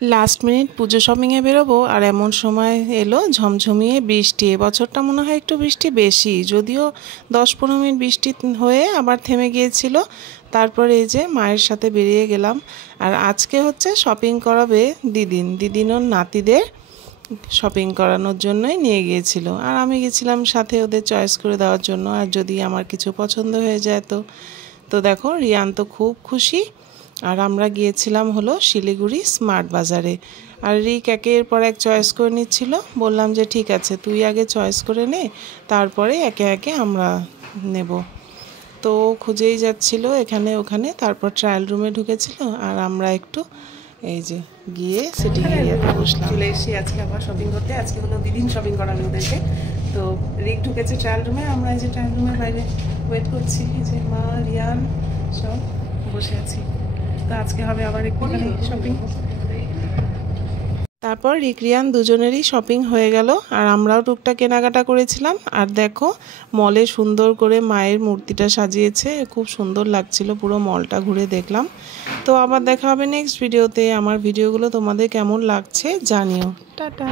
Last minute পুজো শপিংয়ে বেরোবো আর এমন সময় এলো ঝমঝমিয়ে বৃষ্টি। এবছরটা মনে হয় একটু বৃষ্টি বেশি, যদিও 10-15 মিনিট বৃষ্টি হয়ে আবার থেমে গিয়েছিল। তারপরে এই যে মায়ের সাথে বেরিয়ে গেলাম। আর আজকে হচ্ছে শপিং করাবে দিদিন ওর নাতিদের শপিং করানোর জন্যই নিয়ে গিয়েছিল, আর আমি গেছিলাম সাথে ওদের চয়েস করে দেওয়ার জন্য। আর যদি আমার কিছু পছন্দ হয়ে যায় তো দেখো রিয়ান তো খুব খুশি। আর আমরা গিয়েছিলাম হলো শিলিগুড়ি স্মার্ট বাজারে। আর রিক একের পর এক চয়েস করে নিচ্ছিল। বললাম যে ঠিক আছে, তুই আগে চয়েস করে নে, তারপরে একে একে আমরা নেব। তো খুঁজেই যাচ্ছিল এখানে ওখানে, তারপর ট্রায়াল রুমে ঢুকেছিল আর আমরা একটু এই যে গিয়ে সিটিং এরিয়াতে বসলাম। চলে এসেছি আজকে আবার শপিং করতে। আজকে হলো দিদিন শপিং করাবে ওদেরকে। তো রিক ঢুকেছে ট্রায়াল রুমে, আমরা এই যে ট্রায়াল রুমের বাইরে ওয়েট করছি। এই যে মা রিয়ান সব বসে আছি। তো আজকে হবে আবার একটুখানি শপিং। তারপর রিক রিয়ান দুজনেরই শপিং হয়ে গেল, আর আমরাও টুকটাক কেনাকাটা করেছিলাম। আর দেখো মলে সুন্দর করে মায়ের মূর্তিটা সাজিয়েছে, খুব সুন্দর লাগছিল। পুরো মলটা ঘুরে দেখলাম। তো আবার দেখা হবে নেক্সট ভিডিওতে। আমার ভিডিওগুলো তোমাদের কেমন লাগছে জানিও। টাটা।